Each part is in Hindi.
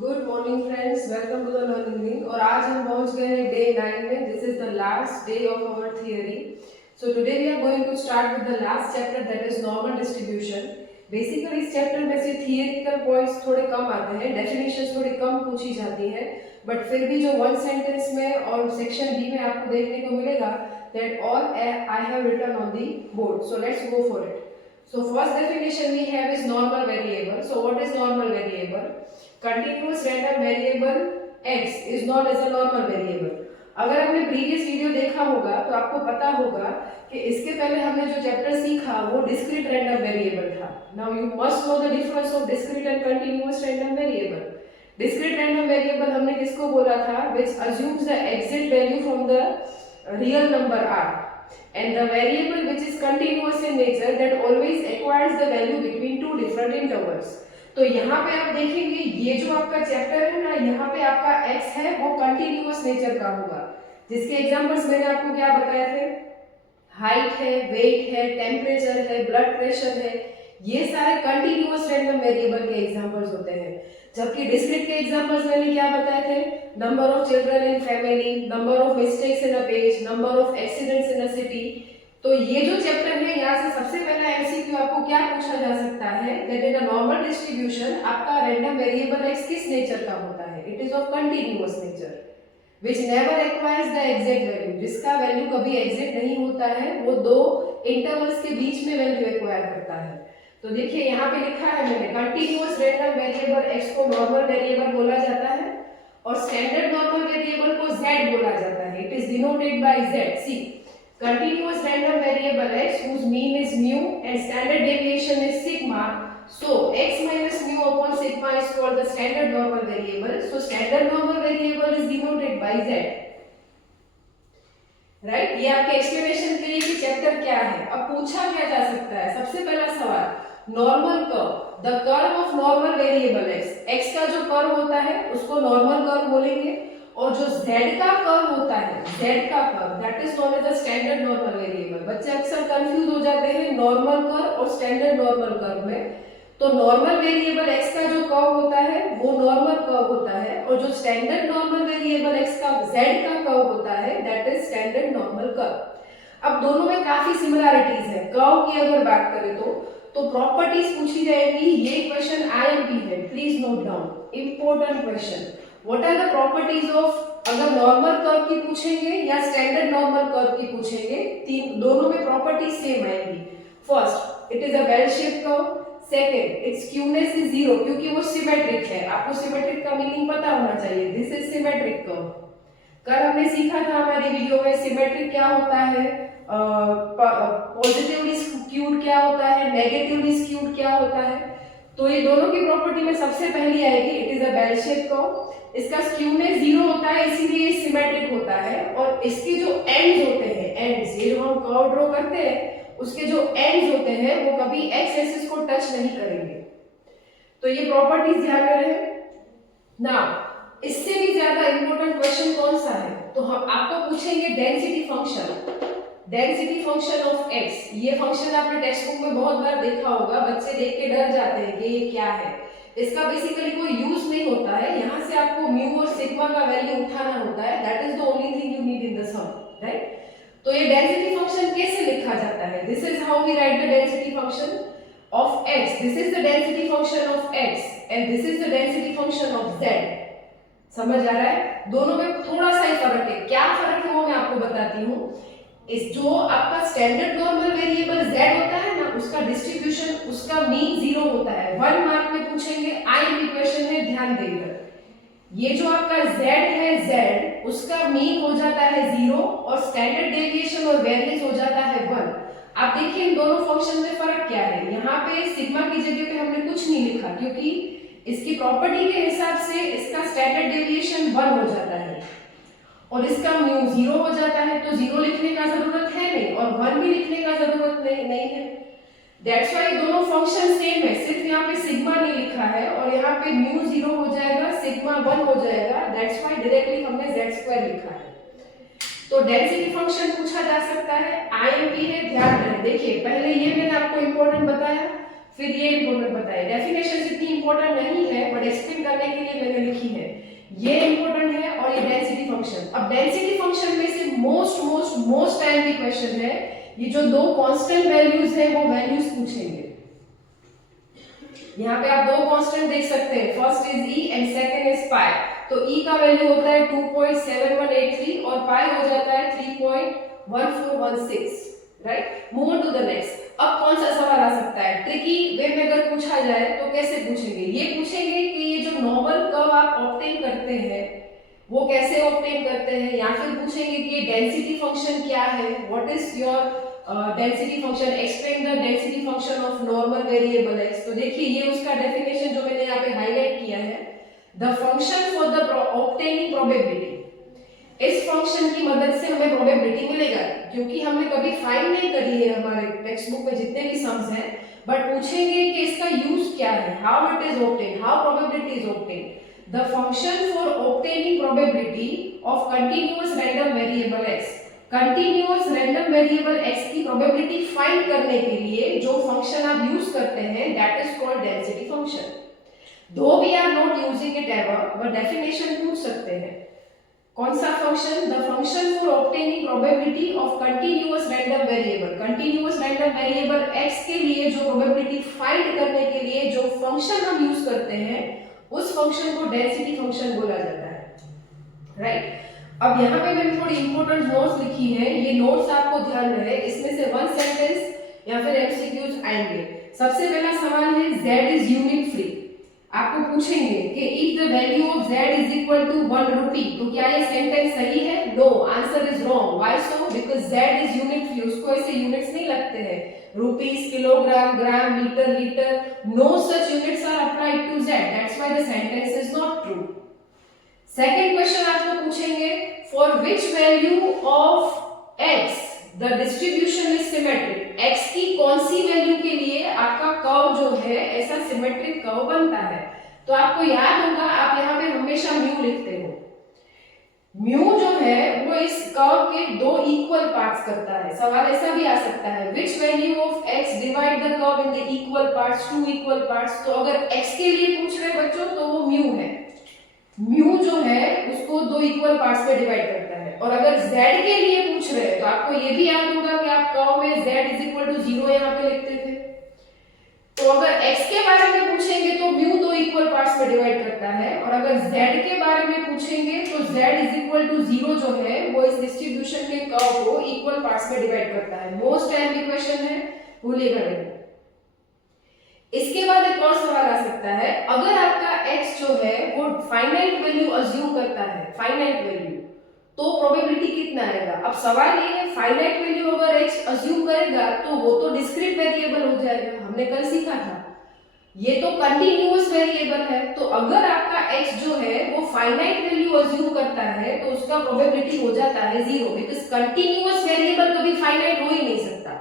Good morning friends, welcome to the learning link. और आज हम पहुंच गए हैं डे 9 में। This is the last day of our theory. So today we are going to start with the last chapter, that is normal distribution. Basically इस चैप्टर में से थियरिटिकल पॉइंट्स थोड़े कम आते हैं, डेफिनेशंस थोड़ी कम पूछी जाती है, बट फिर भी जो वन सेंटेंस में और सेक्शन बी में आपको देखने को मिलेगा, that all I have written on the board. So let's go for it. So first definition we have is normal variable. So what is normal variable? Continuous random variable x is known as a normal variable. अगर आपने प्रीवियस वीडियो देखा होगा तो आपको पता होगा कि इसके पहले हमने जो चैप्टर सीखा वो डिस्क्रीट रैंडम वेरिएबल था। Now you must know the difference of discrete and continuous random variable. Discrete random variable हमने किसको बोला था? which assumes the exit value from the real number r, and the variable which is continuous in nature that always acquires the value between two different intervals. तो यहाँ पे आप देखेंगे ये जो आपका चैप्टर है ना, यहाँ पे आपका x है वो कंटिन्यूअस नेचर का होगा, जिसके एग्जांपल्स मैंने आपको क्या बताए थे? हाइट है, वेट है, टेम्परेचर है, ब्लड प्रेशर है, ये सारे कंटिन्यूअस रैंडम वेरिएबल के एग्जांपल्स होते हैं। जबकि डिस्क्रीट के एग्जांपल्स मैंने क्या बताए थे? Number of children in family, number of mistakes in a page, number of accidents in a city. तो ये जो चैप्टर है, यहाँ से सबसे पहला एमसीक्यू आपको क्या पूछा जा सकता है? That in a normal distribution आपका रैंडम वेरिएबल एक्स किस नेचर का होता है? It is of continuous nature, which never acquires the exact value, जिसका वैल्यू कभी एग्जैक्ट नहीं होता है, वो दो इंटरवल्स के बीच में वैल्यू एक्वायर करता है। तो देखिए यहाँ पे लिखा है मैंने, कंटिन्यूअस रैंडम वेरिएबल x को नॉर्मल वेरिएबल बोला जाता है और स्टैंडर्ड नॉर्मल वेरिएबल को z बोला जाता है। It is denoted by z। See, continuous random variable x whose mean is mu and standard deviation is sigma, so x minus mu upon sigma is called the standard normal variable. So standard normal variable is denoted by z, right? ये आपके एक्सप्लेनेशन के लिए कि चैप्टर क्या है। अब पूछा क्या जा सकता है? सबसे पहला सवाल, normal curve, the curve of normal variable x का जो कर्व होता है उसको नॉर्मल कर्व बोलेंगे, और जो z का कर्व होता है, z का curve, that is known as the standard normal variable. बच्चे अक्सर कंफ्यूज हो जाते हैं नॉर्मल कर्व और स्टैंडर्ड नॉर्मल कर्व में। तो नॉर्मल वेरिएबल x का जो कर्व होता है वो नॉर्मल कर्व होता है, और जो स्टैंडर्ड नॉर्मल वेरिएबल x का z का कर्व होता है that is standard normal curve. अब दोनों में काफी सिमिलरिटीज है। कर्व की अगर बात करें तो प्रॉपर्टीज पूछी जाएगी। ये क्वेश्चन आईएमपी है, please note down, important question. What are the properties of, अगर नॉर्मल कर्व की पूछेंगे या स्टैंडर्ड नॉर्मल कर्व की पूछेंगे, तीन दोनों में प्रॉपर्टीज सेम आएंगी। First, it is a bell shape curve. Second, its skewness is zero, क्योंकि वो सिमेट्रिक है। आपको सिमेट्रिक का मीनिंग पता होना चाहिए। This is symmetric curve. कल हमने सीखा था हमारी वीडियो में सिमेट्रिक क्या होता है, पॉजिटिवली स्क्यूड क्या होता है, नेगेटिवली स्क्यूड क्या होता है। तो ये दोनों की प्रॉपर्टी में सबसे पहली आएगी, it is a bell shape curve. इसका स्क्यूनेस जीरो होता है, इसीलिए ये सिमेट्रिक होता है, और इसके जो एंड्स होते हैं, एंड्स, ये जो हम कर्व ड्रॉ करते हैं उसके जो एंड्स होते हैं वो कभी एक्स एक्सिस को टच नहीं करेंगे। तो ये प्रॉपर्टीज ध्यान में रहे। नाउ इससे भी ज्यादा इंपॉर्टेंट क्वेश्चन कौन सा है? तो हम आपको पूछेंगे density function, density function of x। ये फंक्शन आपने टेक्स्ट बुक में बहुत बार देखा होगा, बच्चे देख के डर जाते हैं कि ये क्या है। इसका बेसिकली कोई यूज नहीं होता है, यहाँ से आपको म्यू और सिग्मा का वैल्यू उठाना होता है। That is the only thing you need in the sum, right? तो ये डेंसिटी फंक्शन कैसे लिखा जाता है? This is how we write the density function of x। This is the density function of x and this is the density function of z। समझ आ रहा है? दोनों में थोड़ा सा ही फर्क है। क्या फर्क है वो मैं आपको बताती हूँ। इस जो आपका स्टैंडर्ड नॉर्मल वेरिएबल z होता है ना, उसका डिस्ट्रीब्यूशन, उसका मीन जीरो होता है। 1 मार्क में पूछेंगे, आईएमपी क्वेश्चन है, ध्यान देकर। ये जो आपका z है, z उसका मीन हो जाता है जीरो और स्टैंडर्ड डेविएशन और वेरिएंस हो जाता है 1। आप देखिए इन दोनों फंक्शन में फर्क क्या है। यहाँ पे सिग्मा की जगह पे हमने कुछ नहीं लिखा, क्योंकि इसकी प्रॉपर्टी के हिसाब से इसका स्टैंडर्ड डेविएशन 1 हो जाता है और इसका म्यू जीरो हो जाता है। तो जीरो लिखने का जरूरत है नहीं और 1 भी लिखने का जरूरत नहीं है। दैट्स व्हाई दोनों फंक्शन सेम है, सिर्फ यहाँ पे सिग्मा नहीं लिखा है और यहाँ पे म्यू जीरो हो जाएगा, सिग्मा 1 हो जाएगा। दैट्स व्हाई डायरेक्टली हमने z² लिखा है। तो डेंसिटी फंक्शन पूछा जा सकता है, आईएमपी है, ध्यान रहे। देखिए पहले ये मैंने आपको इंपॉर्टेंट बताया, फिर ये इंपॉर्टेंट बताया। डेफिनेशन इतनी इंपॉर्टेंट नहीं है, बट एक्सप्लेन करने के लिए मैंने लिखी है, ये इंपॉर्टेंट है और ये डेंसिटी फंक्शन। अब डेंसिटी फंक्शन में से मोस्ट टाइम की क्वेश्चन है, ये जो दो कांस्टेंट वैल्यूज है वो वैल्यूज पूछेंगे। यहाँ पे आप दो कांस्टेंट देख सकते हैं, first is E and second is pi. तो ई का वैल्यू होता है 2.7183 और पाई हो जाता है 3.1416, right. Move on to the next. अब कौन सा सवाल आ सकता है ट्रिकी वे में, अगर पूछा जाए तो कैसे पूछेंगे? ये पूछेंगे कि ये जो नॉर्मल कर्व आप ऑब्टेन करते हैं वो कैसे ऑब्टेन करते हैं, या फिर पूछेंगे कि ये डेंसिटी फंक्शन क्या है, what is your density function, explain the density function of normal variable x. तो देखिए ये उसका डेफिनेशन जो मैंने यहाँ पे हाईलाइट किया है, the function for the obtaining probability. इस फंक्शन की मदद से हमें प्रोबेबिलिटी मिलेगा, क्योंकि हमने कभी फाइंड नहीं करी है हमारे टेक्स्ट बुक में जितने भी सम्स हैं, बट पूछेंगे कि इसका यूज क्या है, how it is obtain, how probability is obtain. The function for obtaining probability of continuous random variable X. Continuous random variable X की प्रोबेबिलिटी फाइंड करने के लिए जो फंक्शन आप यूज करते हैं that is called density function. Though we are not using it ever, but definition पूछ सकते हैं। कौन सा फंक्शन? The function for obtaining probability of continuous random variable. Continuous random variable x के लिए जो प्रोबेबिलिटी फाइंड करने के लिए जो फंक्शन हम यूज करते हैं उस फंक्शन को डेंसिटी फंक्शन बोला जाता है, राइट। अब यहाँ पे मैंने थोड़ी इंपॉर्टेंट नोट्स लिखी है, ये नोट्स आपको ध्यान रहे, इसमें से वन सेंटेंस या फिर एमसीक्यूज आएंगे। सबसे पहला सवाल है z इज यूनिट फ्री। आपको पूछेंगे कि if the value of z is equal to 1 rupee, तो क्या ये सेंटेंस सही है? No, answer is wrong. Why so? Because z is unit free, उसको ऐसे यूनिट्स नहीं लगते हैं, rupees, kilogram, gram, litre, litre, no such units are applied to z, that's why the sentence is not true. Second question आपको पूछेंगे, for which value of x the distribution is symmetric. x की कौन सी वैल्यू के लिए आपका कर्व जो है ऐसा सिमेट्रिक कर्व बनता है? तो आपको याद होगा, आप यहाँ पे हमेशा म्यू लिखते हो। म्यू जो है वो इस कर्व के दो इक्वल पार्ट्स करता है। सवाल ऐसा भी आ सकता है, which value of x divide the curve in the equal parts, two equal parts. तो अगर x के लिए पूछ रहे बच्चों तो वो म्यू है। म्यू जो है उसको दो इक्वल पार्ट्स में डिवाइड करता है। और अगर z के लिए पूछ रहे हैं तो आपको ये भी याद होगा कि आप कर्व में z इज इक्वल टू 0 यहाँ पे लिखते थे। तो अगर x के बारे में पूछेंगे तो म्यू दो इक्वल पार्ट्स में डिवाइड करता है, और अगर z के बारे में पूछेंगे तो z इज इक्वल टू 0 जो है वो इस डिस्ट्रीब्यूशन के कर्व को इक्वल पार्ट्स में डिवाइड करता है। मोस्ट टाइम की क्वेश्चन है, भूलिएगा नहीं। इसके बाद एक और सवाल आ सकता है, अगर आपका x जो है वो फाइनाइट वैल्यू अज्यूम करता है, फाइनाइट वैल्यू, तो प्रोबेबिलिटी कितना आएगा? अब सवाल ये है, फाइनाइट वैल्यू अगर x अज्यूम करेगा तो वो तो डिस्क्रीट वेरिएबल हो जाएगा, हमने कल सीखा था। ये तो कंटीन्यूअस वेरिएबल है, तो अगर आपका x जो है वो फाइनाइट वैल्यू अज्यूम करता है तो उसका प्रोबेबिलिटी हो जाता है 0, बिकॉज़ कंटीन्यूअस वेरिएबल कभी फाइनाइट हो ही नहीं सकता।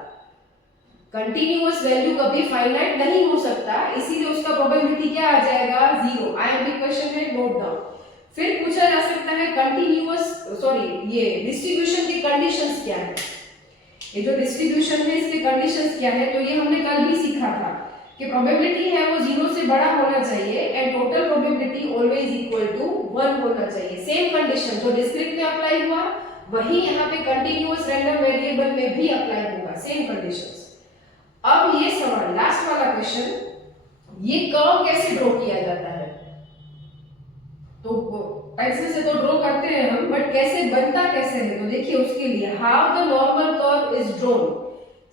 कंटीन्यूअस वैल्यू कभी फाइनाइट नहीं हो सकता, इसीलिए उसका प्रोबेबिलिटी क्या आ जाएगा? 0। आईएमपी क्वेश्चन है, नोट डाउन। फिर पूछा जा सकता है ये डिस्ट्रीब्यूशन की कंडीशंस क्या है। ये जो डिस्ट्रीब्यूशन है इसके कंडीशंस क्या है? तो ये हमने कल भी सीखा था कि प्रोबेबिलिटी है वो 0 से बड़ा होना चाहिए and total probability always equal to 1 होना चाहिए। सेम कंडीशन जो डिस्क्रीट में अप्लाई हुआ वही यहाँ पे कंटीन्यूअस रैंडम वेरिएबल में भी अप्लाई होगा, सेम कंडीशंस। अब ये सवाल, लास्ट वाला क्वेश्चन, ये कर्व कैसे ड्रॉ किया जाता है? तो पेंसिल से तो ड्रॉ करते हैं हम, बट कैसे बनता कैसे है? तो देखिए उसके लिए, how the normal curve is drawn.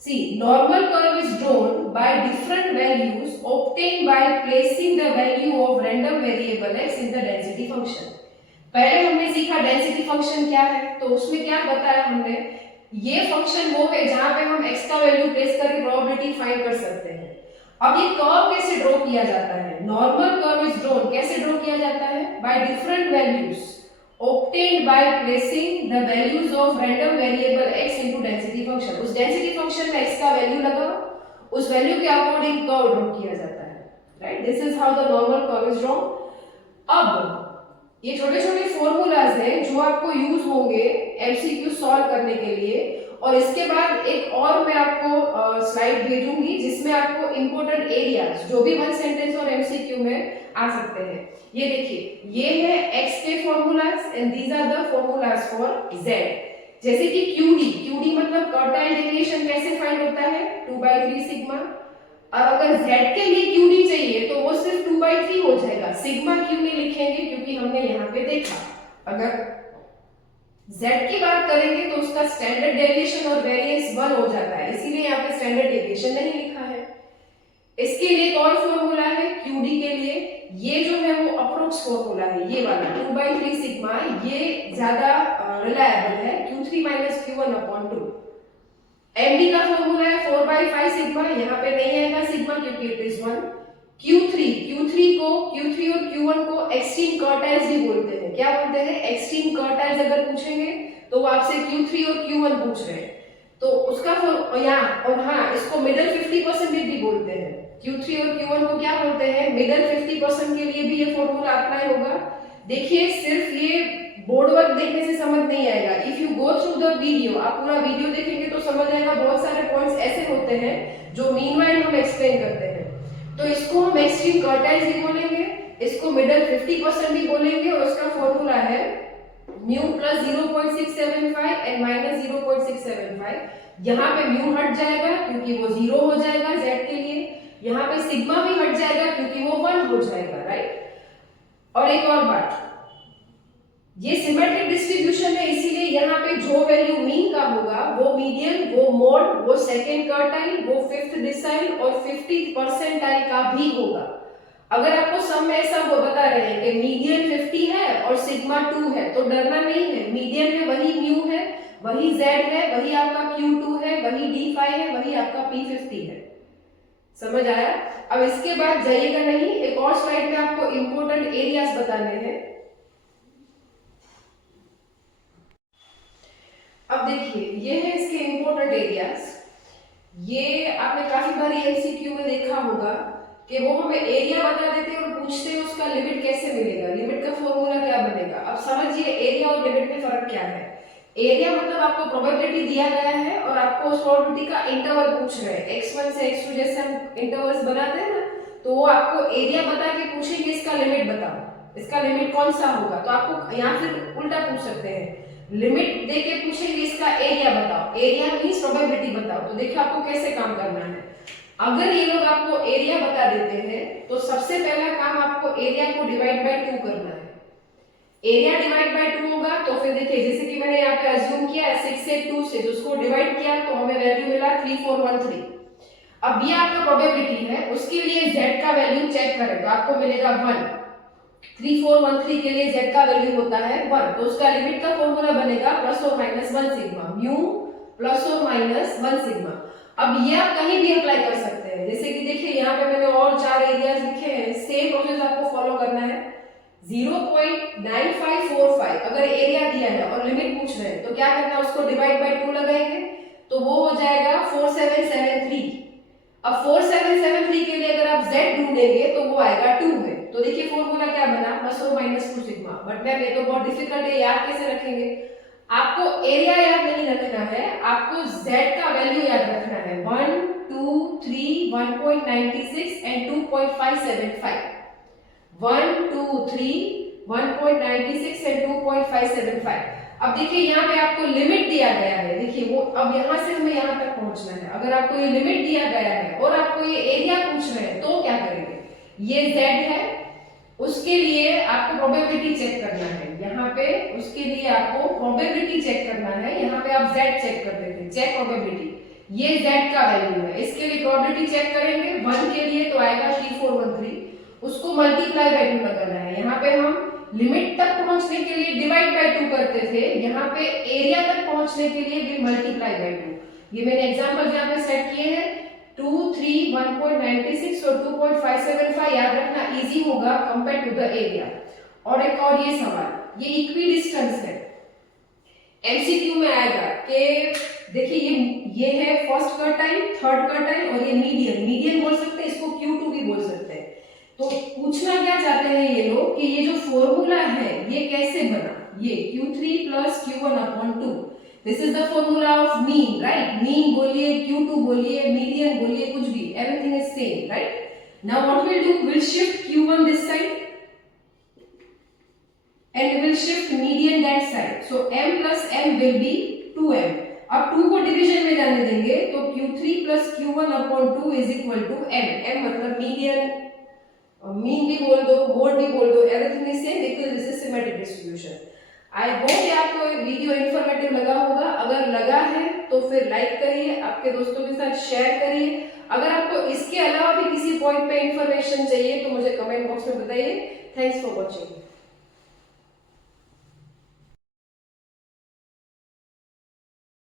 See, normal curve is drawn by different values obtain by placing the value of random variable x in the density function. पहले हमने सीखा डेंसिटी फंक्शन क्या है, तो उसमें क्या बताया हमने, ये फंक्शन वो है जहां पे हम x का वैल्यू प्लेस करके प्रोबेबिलिटी फाइंड कर सकते हैं। अब ये कर्व कैसे ड्रॉ किया जाता है? नॉर्मल कर्व इज ड्रॉन, कैसे ड्रॉ किया जाता है? Bye different values obtained by placing the values of random variable x into density function. उस डेंसिटी फंक्शन में x का वैल्यू लगाओ, उस वैल्यू के अकॉर्डिंग कर्व ड्रॉ किया जाता है, right. This is how the normal curve is drawn. अब ये छोटे छोटे फॉर्मूलाज हैं जो आपको यूज होंगे एमसीक्यू सॉल्व करने के लिए, और इसके बाद एक और मैं आपको स्लाइड भेजूंगी जिसमें आपको इंपॉर्टेंट एरियाज जो भी वन सेंटेंस और एमसीक्यू में आ सकते हैं। ये देखिए, ये है x के formulas and these are the formulas for z। जैसे कि QD मतलब क्वार्टाइल डेविएशन कैसे फाइंड होता है 2/3 सिग्मा। और अगर z के लिए QD चाहिए तो वो सिर्फ 2/3 हो जाएगा। सिग्मा क्यों नहीं लिखेंगे, क्योंकि हमने यहाँ पे देखा अगर z की बात करेंगे तो उसका स्टैंडर्ड डेविएशन और वेरिएंस 1 हो जाता है, इसीलिए यहाँ पे स्टैंडर्ड डेविएशन नहीं लिखा है। इसके लिए एक और फॉर्मूला है QD के लिए, ये जो है वो अप्रोक्स फॉर्मूला है, ये वाला 2/3 सिग्मा, ये ज्यादा रिलायबल है, Q3 - Q1/2। MD का फॉर्मूला है 4/5 सिग्मा, यहाँ पे नहीं आएगा सिग्मा क्योंकि इट इज 1। Q3 और Q1 को एक्सट्रीम क्वार्टाइल्स भी बोलते हैं। क्या बोलते हैं? Extreme quartiles. अगर पूछेंगे तो वो आपसे Q3 और Q1 पूछ रहे हैं तो उसका और हाँ, इसको मिडल 50% भी बोलते हैं। Q3 और Q1 को क्या बोलते हैं? मिडल 50% के लिए भी ये फॉर्मूला अप्लाई होगा। देखिए, सिर्फ ये बोर्ड वर्क देखने से समझ नहीं आएगा। If you go through the video, आप पूरा वीडियो देखेंगे तो समझ आएगा। बहुत सारे पॉइंट्स ऐसे होते हैं जो मीनवाइल हम एक्सप्लेन करते हैं। तो इसको हम एक्सट्रीम क्वार्टाइल्स भी बोलेंगे, इसको मिडल 50% भी बोलेंगे, और उसका फॉर्मूला है म्यू प्लस 0.675 एंड माइनस 0.675। यहाँ पे म्यू हट जाएगा क्योंकि वो 0 हो जाएगा z के लिए, यहाँ पे सिग्मा भी हट जाएगा क्योंकि वो 1 हो जाएगा, राइट। और एक और बात, ये सिमेट्रिक डिस्ट्रीब्यूशन है, इसीलिए यहाँ पे जो वैल्यू मीन का होगा वो मीडियन, वो मोड, वो सेकेंड क्वार्टाइल, वो फिफ्थ डिसाइल और 50th परसेंटाइल का भी होगा। अगर आपको सम में ऐसा वो बता रहे हैं कि मीडियन 50 है और सिग्मा 2 है तो डरना नहीं है। मीडियन में वही म्यू है, वही z है, वही आपका Q2 है, वही D5 है, वही आपका P50 है। समझ आया? अब इसके बाद जाइएगा नहीं, एक और स्लाइड में आपको इंपॉर्टेंट एरियाज बताने हैं। अब देखिए, ये है इसके इंपॉर्टेंट एरियाज। ये आपने काफी बार एमसीक्यू में देखा होगा कि वो हमें एरिया बता देते हैं और पूछते हैं उसका लिमिट कैसे मिलेगा, लिमिट का फॉर्मूला क्या बनेगा। अब समझिए एरिया और लिमिट में फर्क क्या है। एरिया मतलब आपको प्रोबेबिलिटी दिया गया है और आपको उस प्रोबेबिलिटी का इंटरवल पूछ रहे हैं। x1 से x2 जैसे हम इंटरवल्स बनाते हैं ना, तो वो आपको एरिया बता के पूछेंगे इसका लिमिट बताओ, इसका लिमिट कौन सा होगा। तो आपको यहाँ फिर उल्टा पूछ सकते हैं, लिमिट दे के पूछेंगे इसका एरिया बताओ, एरिया मींस प्रोबेबिलिटी बताओ। तो देखिए आपको कैसे काम करना है। अगर ये लोग आपको एरिया बता देते हैं तो सबसे पहला काम आपको एरिया को डिवाइड बाय 2 करना है। एरिया डिवाइड बाय 2 होगा तो फिर देखिए, जैसे कि मैंने यहाँ पे अज्यूम किया है 6 से 2 से, उसको डिवाइड किया तो हमें वैल्यू मिला 3413। अब ये आपका प्रोबेबिलिटी है, उसके लिए z का वैल्यू चेक करें तो आपको मिलेगा 1। 3413 के लिए z का वैल्यू होता है 1, तो उसका लिमिट का फॉर्मूला बनेगा प्लस और माइनस 1 सिग्मा, म्यू प्लस और माइनस 1 सिग्मा। अब ये आप कहीं भी अप्लाई कर सकते हैं। जैसे कि देखिए यहाँ पे मैंने और 4 एरियाज लिखे हैं, सेम प्रोसेस आपको फॉलो करना है। 0.9545 अगर एरिया दिया है और लिमिट पूछ रहे हैं तो क्या करना है, उसको डिवाइड बाय 2 लगाएंगे तो वो हो जाएगा 4773। अब 4773 के लिए अगर आप z ढूंढेंगे तो वो आएगा 2 में। तो देखिए फॉर्मूला क्या बना, प्लस और माइनस 2 सिग्मा। बट मैम ये तो बहुत डिफिकल्ट है, याद कैसे रखेंगे। आपको एरिया याद नहीं रखना है, आपको z का वैल्यू याद रखना है। 1 2 3 1.96 एंड 2.575। 1 2 3 1.96 एंड 2.575। अब देखिए यहाँ पे आपको लिमिट दिया गया है, देखिए वो अब यहाँ से हमें यहाँ तक पहुंचना है। अगर आपको ये लिमिट दिया गया है और आपको ये एरिया पूछ रहे हैं तो क्या करेंगे, ये z है, उसके लिए आपको प्रोबेबिलिटी चेक करना है। यहाँ पे उसके लिए आपको प्रोबेबिलिटी चेक करना है, यहाँ पे आप z चेक कर देते हैं, चेक प्रोबेबिलिटी। ये z का वैल्यू है, इसके लिए प्रोबेबिलिटी चेक करेंगे 1 के लिए तो आएगा 3413, उसको मल्टीप्लाई बाय 2 लगाना है। यहाँ पे हम लिमिट तक पहुंचने के लिए डिवाइड बाय 2 करते थे, यहाँ पे एरिया तक पहुंचने के लिए भी मल्टीप्लाई बाय 2। ये मैंने एग्जांपल यहाँ पे सेट किए हैं 2 3 1.96 और 2.575। याद रखना इजी होगा कंपेयर टू द एरिया। और एक और ये सवाल, ये इक्वी डिस्टेंस है, एमसीक्यू में आएगा कि देखिए ये है फर्स्ट क्वार्टाइल, थर्ड क्वार्टाइल और ये मीडियन बोल सकते हैं, इसको Q2 भी बोल सकते हैं। तो पूछना क्या चाहते हैं ये लोग कि ये जो फॉर्मूला है ये कैसे बना, ये Q3 plus Q1/2, this is the formula of mean, right. Mean बोलिए, Q2 बोलिए, मीडियन बोलिए, कुछ भी। everything is same, right? Now what we'll do, we'll shift q1 this side and we will shift median that side. So m plus m will be 2m. अब 2 को डिवीजन में जाने देंगे तो q3 plus q1 upon 2 is equal to m. m मतलब मीडियन, मीन भी बोल दो, मोड भी बोल दो, everything is same because this is symmetric distribution. I hope कि आपको ये वीडियो इंफॉर्मेटिव लगा होगा. अगर लगा है तो फिर लाइक करिए, आपके दोस्तों के साथ शेयर करिए. अगर आपको इसके अलावा भी किसी पॉइंट पे इंफॉर्मेशन चाहिए तो मुझे कमेंट बॉक्स में बताइए. Thanks for watching.